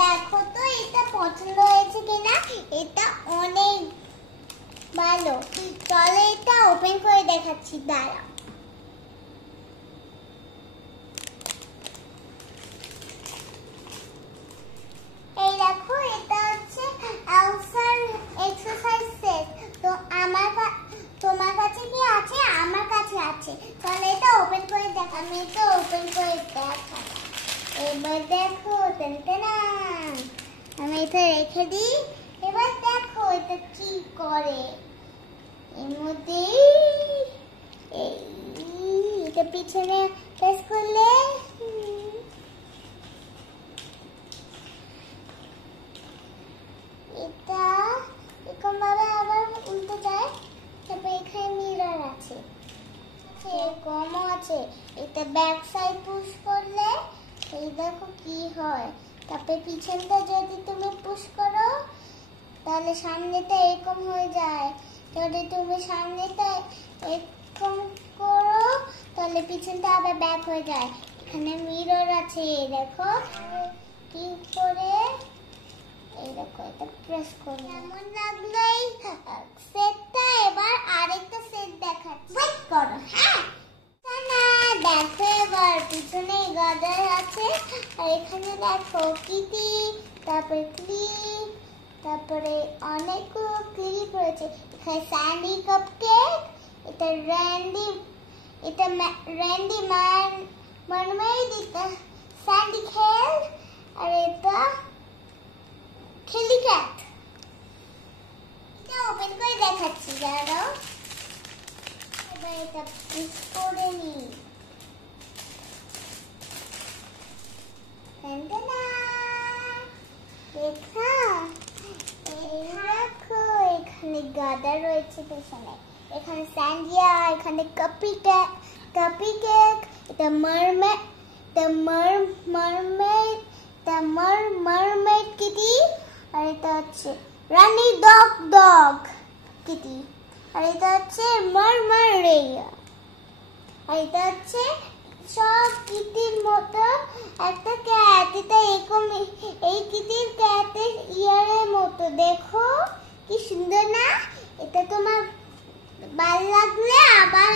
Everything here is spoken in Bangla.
দেখো তো এটা পছন্দ হয়েছে কিনা। এটা অনেক ভালো। চলো এটা ওপেন করে দেখাচ্ছি, দাঁড়াও। এই দেখো, এটা হচ্ছে এলসার এক্সারসাইজ সেট। তো তোমার কাছে কি আছে? আমার কাছে আছে। চলো এটা ওপেন করে দেখ। আমি এটা ওপেন করে দেখাবো। এবার দেখো, আমি এটা রেখে দিই। এবার দেখো এটা কি করে। এর মধ্যে এটা পিছনে প্রেস করলে এটা এরকম ভাবে আবার উল্টে যায়। তারপর এখানে মিরর আছে, কমও আছে। এটা ব্যাক সাইড পুশ করলে এই দেখো কি হয়। তারপরে পিছনটা যদি তুমি পুশ করো তাহলে সামনেটা এরকম হয়ে যায়। যদি তুমি সামনেটা এরকম করো তাহলে পিছনটা আবার ব্যাক হয়ে যায়। এখানে মিরর আছে, দেখো কি করে। এই দেখো, এটা প্রেস করো। কেমন লাগলো এই সেটটা? এবার আরেকটা সেট দেখাচ্ছি, ওয়েট করো। হ্যাঁ দেখো, এবার পিছনে গাদার আছে, আর এখানে দেখো কিটি, তারপরে ক্লিপ, তারপরে অনেকগুলো ক্লিপ রয়েছে। এখানে স্যান্ডি কাপকেক, এটা র্যান্ডি মারমেড, এটা স্যান্ডি খেল, আর এটা খেলি ক্যাট। এটা ওপেন করে দেখাচ্ছি, দাঁড়াও। এবার এটা পুশ করে নি। এখানে গাদা রয়েছে পেছনে, এখানে স্যান্ডিয়া, এখানে কাপি কেক, এটা মারমেড কিটি, আর এটা হচ্ছে রানী ডগ কিটি, আর এটা হচ্ছে মারমারেয়া, আর এটা হচ্ছে সব কিটির মতো একটা ক্যাট। এটা এরকম, এই কিটির ক্যাটের ইয়ারের মতো, দেখো কি সুন্দর না। এটা তোমার ভালো লাগলে আবার